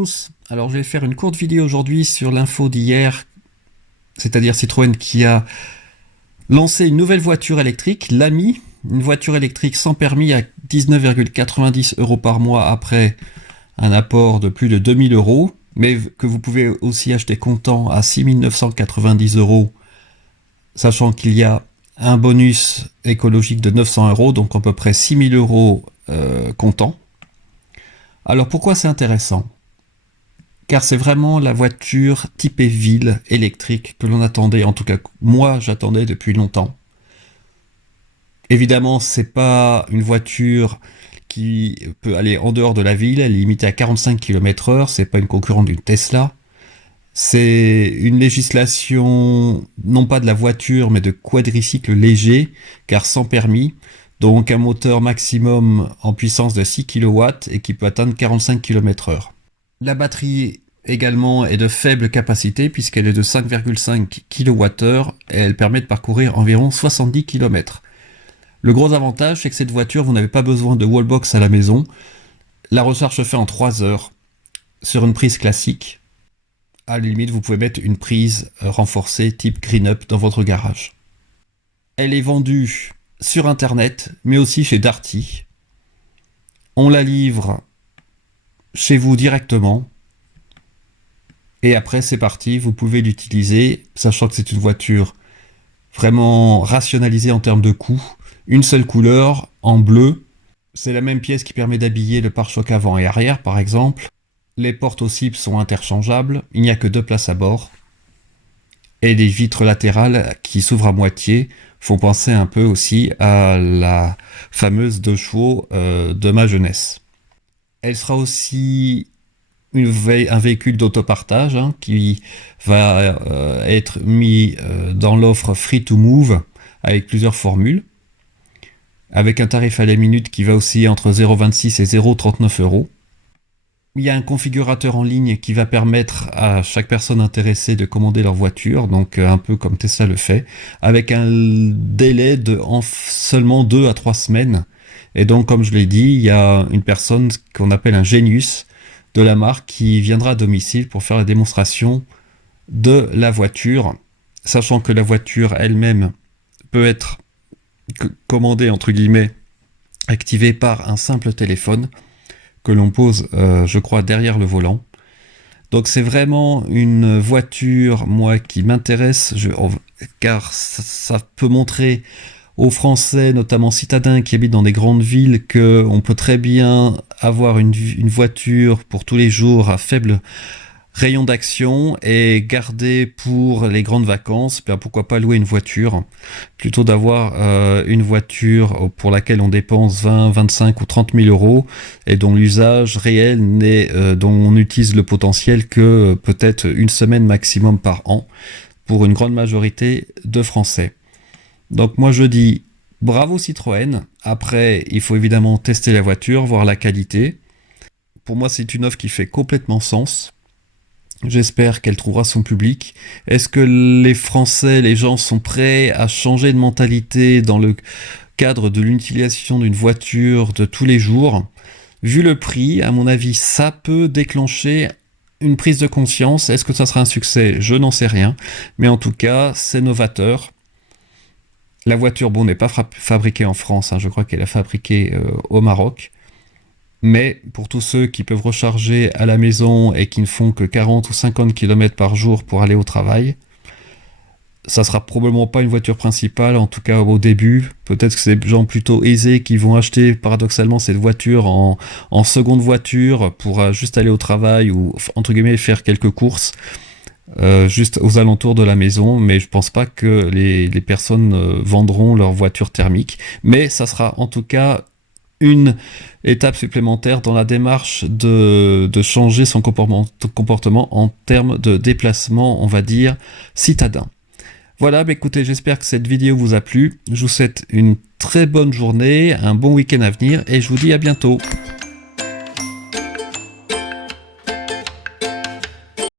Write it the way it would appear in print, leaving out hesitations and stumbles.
tous, alors je vais faire une courte vidéo aujourd'hui sur l'info d'hier, c'est-à-dire Citroën qui a lancé une nouvelle voiture électrique, l'Ami, une voiture électrique sans permis à 19,90 € par mois après un apport de plus de 2000 €, mais que vous pouvez aussi acheter comptant à 6 990 €, sachant qu'il y a un bonus écologique de 900 €, donc à peu près 6 000 € comptant. Alors pourquoi c'est intéressant ? Car c'est vraiment la voiture typée ville électrique que l'on attendait, en tout cas moi j'attendais depuis longtemps. Évidemment, c'est pas une voiture qui peut aller en dehors de la ville, elle est limitée à 45 km/h, c'est pas une concurrente d'une Tesla. C'est une législation, non pas de la voiture, mais de quadricycle léger, car sans permis, donc un moteur maximum en puissance de 6 kW et qui peut atteindre 45 km/h. La batterie également est de faible capacité puisqu'elle est de 5,5 kWh et elle permet de parcourir environ 70 km. Le gros avantage, c'est que cette voiture, vous n'avez pas besoin de wallbox à la maison. La recharge se fait en 3 heures sur une prise classique. À la limite, vous pouvez mettre une prise renforcée type Green Up dans votre garage. Elle est vendue sur internet, mais aussi chez Darty. On la livre chez vous directement. Et après, c'est parti, vous pouvez l'utiliser, sachant que c'est une voiture vraiment rationalisée en termes de coût. Une seule couleur, en bleu. C'est la même pièce qui permet d'habiller le pare-choc avant et arrière, par exemple. Les portes aussi sont interchangeables, il n'y a que 2 places à bord. Et les vitres latérales qui s'ouvrent à moitié font penser un peu aussi à la fameuse 2 chevaux de ma jeunesse. Elle sera aussi un véhicule d'autopartage qui va être mis dans l'offre Free to Move avec plusieurs formules, avec un tarif à la minute qui va osciller entre 0,26 et 0,39 €. Il y a un configurateur en ligne qui va permettre à chaque personne intéressée de commander leur voiture, donc un peu comme Tesla le fait, avec un délai de seulement 2 à 3 semaines. Et donc, comme je l'ai dit, il y a une personne qu'on appelle un génius de la marque qui viendra à domicile pour faire la démonstration de la voiture, sachant que la voiture elle-même peut être commandée, entre guillemets, activée par un simple téléphone que l'on pose, je crois, derrière le volant. Donc c'est vraiment une voiture, moi, qui m'intéresse, car ça peut montrer aux Français, notamment citadins qui habitent dans des grandes villes, qu'on peut très bien avoir une voiture pour tous les jours à faible rayon d'action et garder pour les grandes vacances, bien pourquoi pas louer une voiture, plutôt d'avoir une voiture pour laquelle on dépense 20, 25 ou 30 000 € et dont l'usage réel dont on utilise le potentiel que peut-être une semaine maximum par an pour une grande majorité de Français. Donc moi je dis bravo Citroën. Après il faut évidemment tester la voiture, voir la qualité. Pour moi c'est une offre qui fait complètement sens. J'espère qu'elle trouvera son public. Est-ce que les Français, les gens sont prêts à changer de mentalité dans le cadre de l'utilisation d'une voiture de tous les jours ? Vu le prix, à mon avis, ça peut déclencher une prise de conscience. Est-ce que ça sera un succès ? Je n'en sais rien. Mais en tout cas, c'est novateur. La voiture, bon, n'est pas fabriquée en France. Je crois qu'elle est fabriquée au Maroc. Mais pour tous ceux qui peuvent recharger à la maison et qui ne font que 40 ou 50 km par jour pour aller au travail, ça sera probablement pas une voiture principale, en tout cas au début. Peut-être que c'est des gens plutôt aisés qui vont acheter paradoxalement cette voiture en seconde voiture pour juste aller au travail ou entre guillemets faire quelques courses juste aux alentours de la maison. Mais je pense pas que les personnes vendront leur voiture thermique. Mais ça sera en tout cas une étape supplémentaire dans la démarche de changer son comportement en termes de déplacement, on va dire, citadin. Voilà, écoutez, j'espère que cette vidéo vous a plu. Je vous souhaite une très bonne journée, un bon week-end à venir et je vous dis à bientôt.